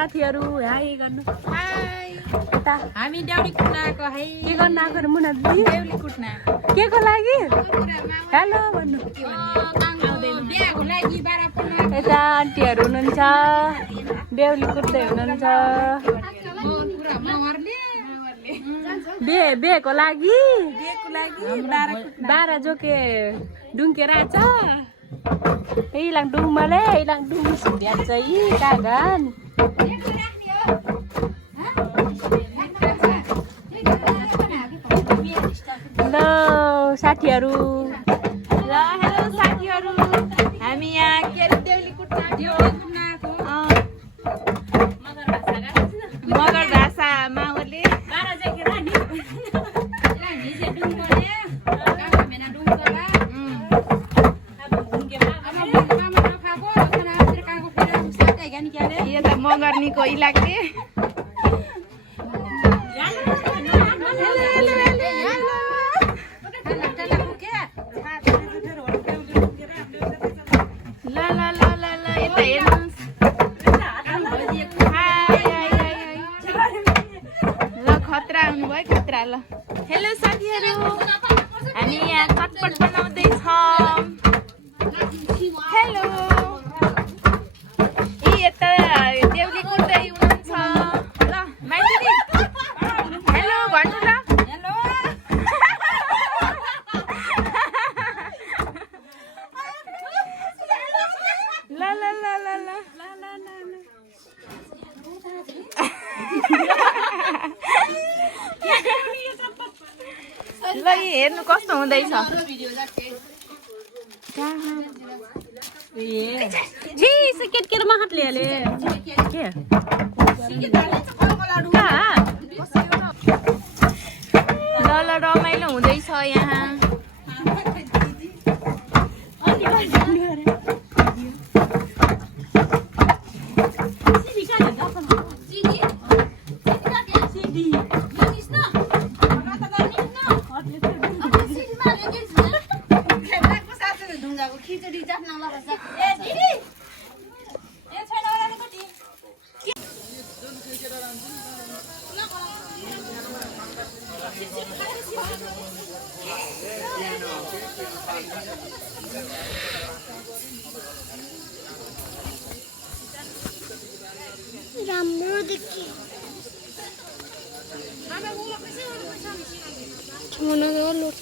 साथीहरु हाई गर्नु हाई यता हामी देउली कुट्नाको है के गर्न आएको र मुना दिदी देउली कुट्ना के को लागि हेलो भन्नु बिहाको लागि 12 यता आन्टीहरु हुनुहुन्छ देउली कुट्दै हुनुहुन्छ बेको लागि 12 जोके डुङ्केर आछ इलाङ डुङमले इलाङ डुङ सुन्दिया चाहिँ कागन ल साथीहरु ल हेलो साथीहरु हामी यहाँ के देउली कुट्नाको मगर भाषामा ओले 12 जोके रानी निजे डुङ बने काका मेना डुङ कला यो त मगर्नीको इलाके हेलो साथीहरु हामी यहाँ कटपट बनाउँदै छौं हेलो यता देउली कुट्दै हुनुहुन्छ ल माइती हेलो भन्नु ल हेलो ल ल ल ल ल ल हेर्नु कस्तो हुँदैछ जी से केटकेटमा हातले हाले के ल ल रमाइलो हुँदैछ यहाँ राम्रो देखि छुन दो लोट